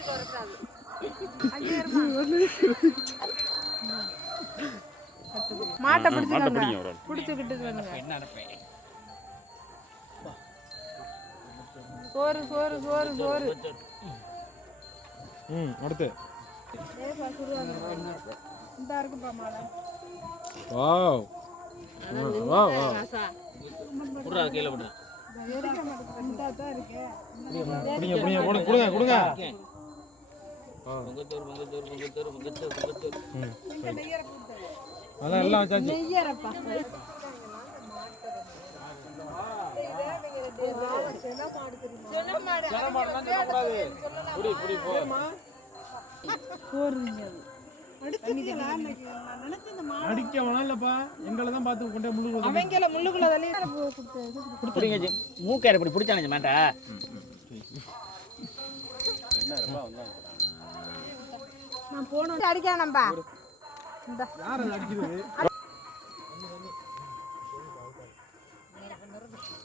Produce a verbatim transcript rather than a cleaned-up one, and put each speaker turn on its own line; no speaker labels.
மாட்டை பிடிச்சுக்கோங்க, பிடிச்சுக்கிட்டு சோறு சோறு சோறு சோறு.
ம் அடுத்து
இந்த இருக்குப்பா மாலை.
Wow wow wow.
புறா கீழ போடு.
எரிக்க மாட்டேங்குது. இந்த தான் இருக்கு.
புடிங்க புடிங்க போடுங்க கொடுங்க கொடுங்க.
பொங்கத்தூர் பொங்கத்தூர் பொங்கத்தூர் பொங்கத்தூர் பொங்கத்தூர்.
ம்.
இங்க நெய்யற கொடுத்தாரு.
அதான் எல்லாம் வச்சாச்சு.
நெய்யறப்பா. சொன்ன மாடு. சொன்ன மாடுலாம் சொல்லக்கூடாது.
புடி புடி போ.
சோறுங்க அது. அடுத்துக்கீங்களா இன்னைக்கு நான் நினைச்ச இந்த மாடு
அடிக்க வேணாம்லப்பா. எங்கள தான் பாத்து கொண்டே முள்ளுக்குள்ள.
அவங்கல முள்ளுக்குள்ள தள்ளி கொடுத்து
புடிங்க ஜி. மூக்கேற இப்படி புடிச்சானே மாட்டா. என்ன ரொம்ப வந்தா.
நான் போணும் அடிக்கணும்பா. இந்த
யார் அடிக்குது?